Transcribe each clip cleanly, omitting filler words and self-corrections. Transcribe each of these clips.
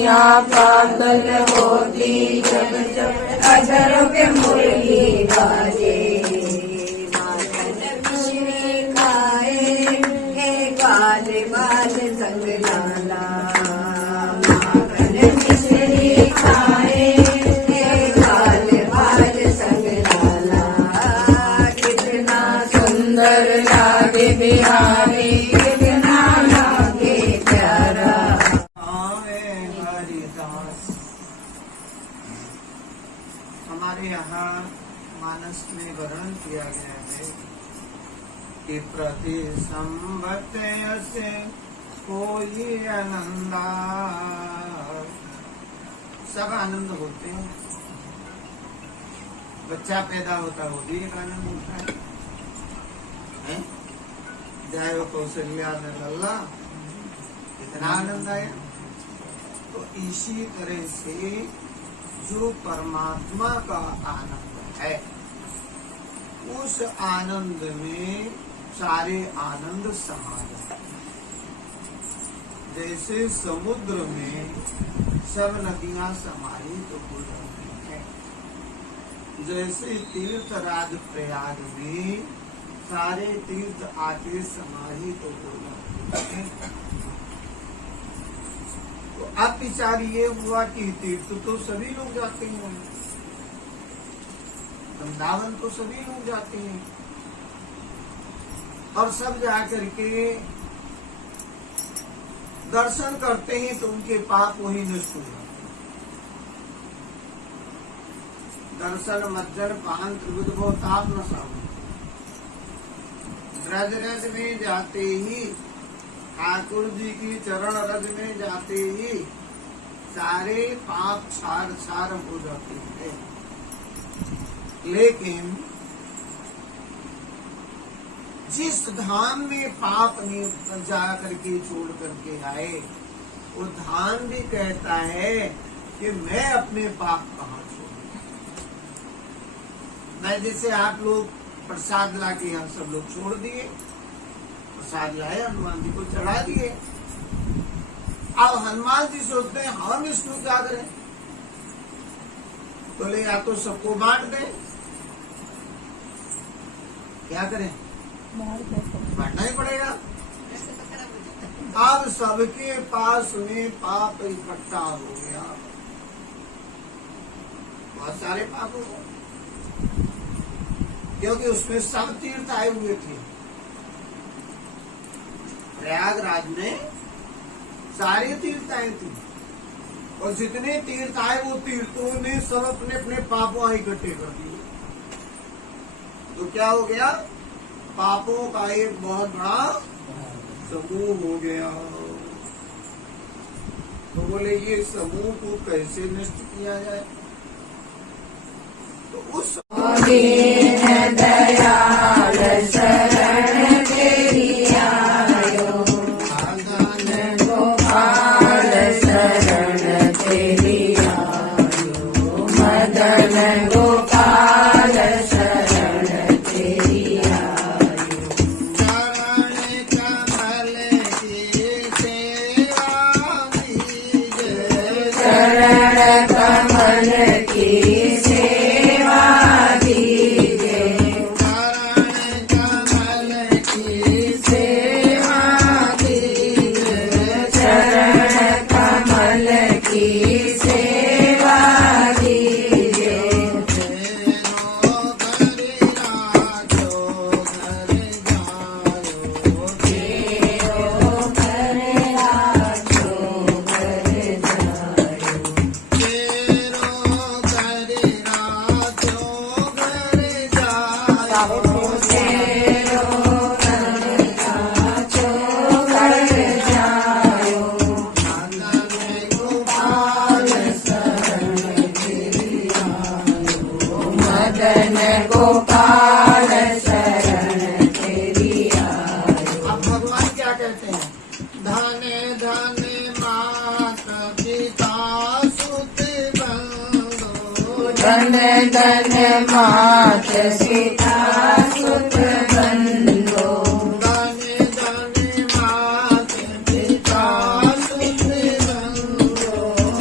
दुनिया पागल होती जब जब अधरों के मुरली बाजे। माखन मिश्री खाए हे काले बाल संग लाला। माखन मिश्री खाए हे काले बाल संग लाला। कितना सुंदर लागे बिहारी, हमारे यहाँ मानस में वर्णन किया गया है कि प्रति संवत से कोई आनंदा। सब आनंद होते हैं। बच्चा पैदा होता वो भी एक आनंद होता है? चाहे वो कौशल्या में लल्ला, कितना आनंद आया। तो इसी तरह से जो परमात्मा का आनंद है, उस आनंद में सारे आनंद समा जाते हैं। जैसे समुद्र में सब नदियां समाहित हो जाती हैं, जैसे तीर्थराज प्रयाग में सारे तीर्थ आके समाहित हो जाते हैं। तो अब विचार ये हुआ कि तीर्थ तो सभी लोग जाते हैं, वृंदावन तो सभी लोग जाते हैं, और सब जाकर के दर्शन करते हैं तो उनके पाप वही नष्ट हो जाते हैं। दर्शन मज्जन पान त्रिभुज वो ताप न साव। ब्रज रज में जाते ही, ठाकुर जी की चरण रज में जाते ही सारे पाप छार छार हो जाते हैं। लेकिन जिस धाम में पाप ने जा करके छोड़ करके आए, वो धाम भी कहता है कि मैं अपने पाप कहाँ छोड़ूं। मैं जैसे आप लोग प्रसाद ला के हम सब लोग छोड़ दिए, प्रसाद लाए हनुमान जी को चढ़ा दिए। अब हनुमान जी सोचते हैं हम इसको क्या करें, तो ले या तो सबको बांट दें, क्या करें, बांटना ही पड़ेगा। अब सबके पास में पाप इकट्ठा हो गया, बहुत सारे पाप हो गए, क्योंकि उसमें सब तीर्थ आए हुए थे। प्रयागराज में सारे तीर्थ आए थे, और जितने तीर्थ आए वो तीर्थों ने सब अपने अपने पापों इकट्ठे कर दिए। तो क्या हो गया, पापों का एक बहुत बड़ा समूह हो गया। तो बोले ये समूह को कैसे नष्ट किया जाए। तो उस दयाल शरण तेरी आयो, मदन गोपाल शरण तेरी आयो, मदन गोपाल शरण तेरी आयो। चरण कमल की सेवा दीजिए, चरण कमल की धन धन मात सीता सुत बंदो, धन धन मात पिता सुत बंदो,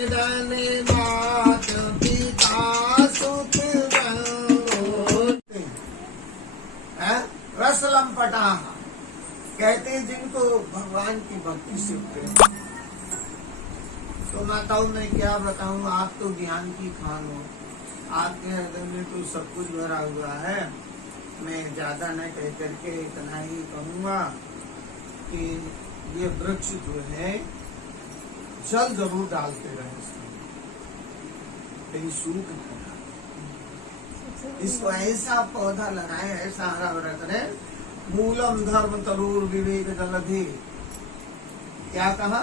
धन मात पिता सुत बंधु। रस लंपटा कहते हैं जिनको भगवान की भक्ति से प्रेम। तो माताओं मैं क्या बताऊं, आप तो ज्ञान की खान हो, आपके हृदय में तो सब कुछ भरा हुआ है। मैं ज्यादा न कह करके इतना ही कहूंगा कि ये वृक्ष जो है जल जरूर डालते रहे, कहीं सूख न जाए। इसको ऐसा पौधा लगाए, ऐसा हरा भरा करे। मूलम धर्म तरूर विवेक जलधि, क्या कहा,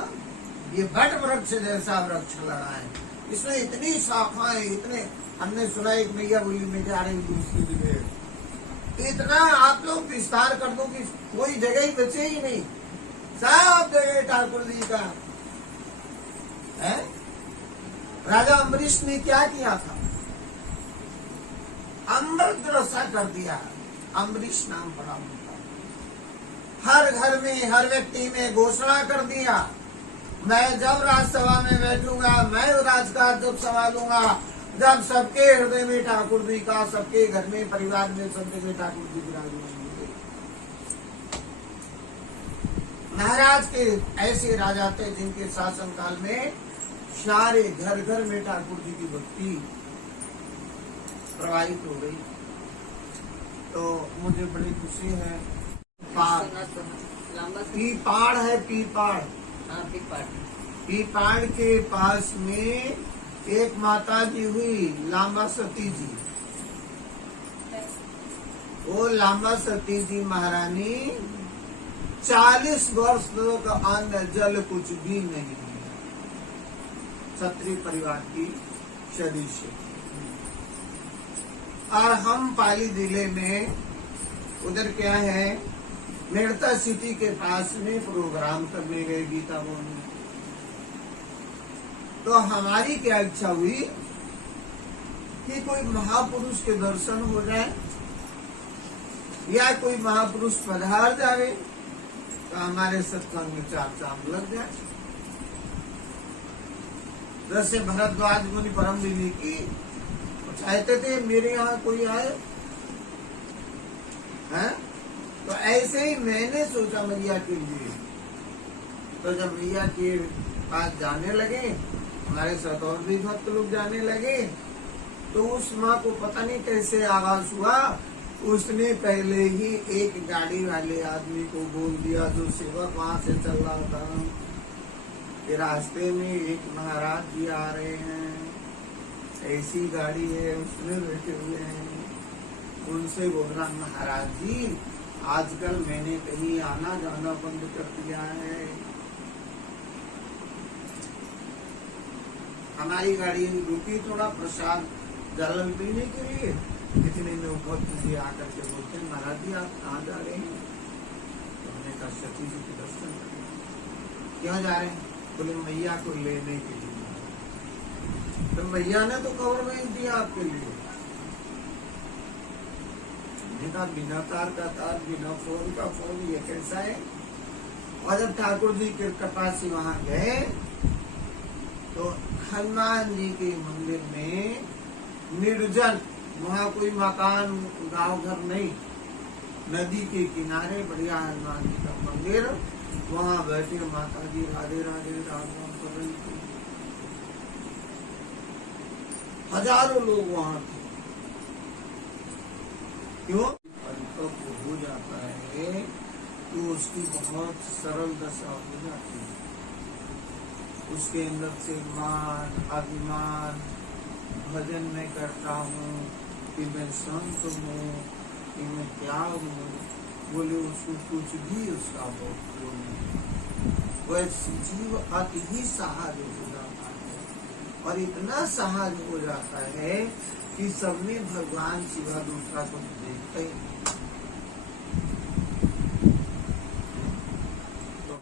ये बट वृक्ष जैसा वृक्ष लगाए। इसमें इतनी शाखाएं, इतने, हमने सुना एक मैया बोली में जा रही दूसरी जगह, इतना आप लोग विस्तार कर दो कि कोई जगह ही बचे ही नहीं, सब जगह ठाकुर जी का है। राजा अम्बरीश ने क्या किया था, अमृत रसा कर दिया। अम्बरीश नाम बड़ा होता, हर घर में, हर व्यक्ति में घोषणा कर दिया, मैं जब राजसभा में बैठूंगा, मैं राजकाज जब संभालूंगा, जब सबके हृदय में ठाकुर जी का, सबके घर में, परिवार में, सब जगह ठाकुर जी विराजमान होंगे। महाराज के ऐसे राजा थे जिनके शासन काल में सारे घर घर में ठाकुर जी की भक्ति प्रवाहित हो गई। तो मुझे बड़ी खुशी है। पीपाड़ है, पीपाड़, पीपाड़ के पास में एक माता जी हुई लांबा सती जी। वो लांबा सती जी महारानी 40 वर्ष तक अन्न जल कुछ भी नहीं, क्षत्रिय परिवार की शरीर से। और हम पाली जिले में उधर क्या है, मेड़ता सिटी के पास में प्रोग्राम करने गए गीता भवन में। तो हमारी क्या इच्छा हुई कि कोई महापुरुष के दर्शन हो जाए या कोई महापुरुष पधार जाए तो हमारे सत्संग में चार चांद लग जाए। जैसे भरद्वाज मुनि परम दिनी की चाहते थे मेरे यहाँ कोई आए हैं, तो ऐसे ही मैंने सोचा मैया के लिए। तो जब मैया के पास जाने लगे, हमारे साथ और भी भक्त लोग जाने लगे, तो उस माँ को पता नहीं कैसे आवाज हुआ, उसने पहले ही एक गाड़ी वाले आदमी को बोल दिया जो सेवक वहां से चल रहा था कि रास्ते में एक महाराज जी आ रहे हैं, ऐसी गाड़ी है, उसमें बैठे हुए हैं। उनसे बोलना, महाराज जी आजकल मैंने कहीं आना जाना बंद कर दिया है, हमारी गाड़ी रुकी थोड़ा प्रसाद जल पीने के लिए। इतने में भक्त जी आकर के बोलते, महाराज जी आप कहाँ जा रहे हैं? तो हमने कहा सती जी के दर्शन करने। क्यों जा रहे हैं? बोले मैया को लेने के लिए। तो मैया ने तो खबर भेज दिया आपके लिए। कहा बिना तार का तार, बिना फोन का फोन, ये कैसा है? और जब ठाकुर जी के कृपा से वहां गए तो हनुमान जी के मंदिर में निर्जन, वहाँ कोई मकान गांव घर नहीं, नदी के किनारे बढ़िया हनुमान जी का मंदिर, वहाँ बैठे माता जी राधे राधे राम राम कर रही थी। हजारों लोग वहाँ थे। क्यों? परिपक्व हो जाता है तो उसकी बहुत सरल दशा हो जाती है। उसके अंदर से मान, अभिमान, भजन मैं करता हूँ कि मैं संत हूँ, कि मैं क्या हूँ, बोले उसको कुछ भी उसका वो नहीं। वह जीव अति ही सहज हो जाता है और इतना सहज हो जाता है कि सब में भगवान सिवा दूसरा कुछ देखते ही नहीं।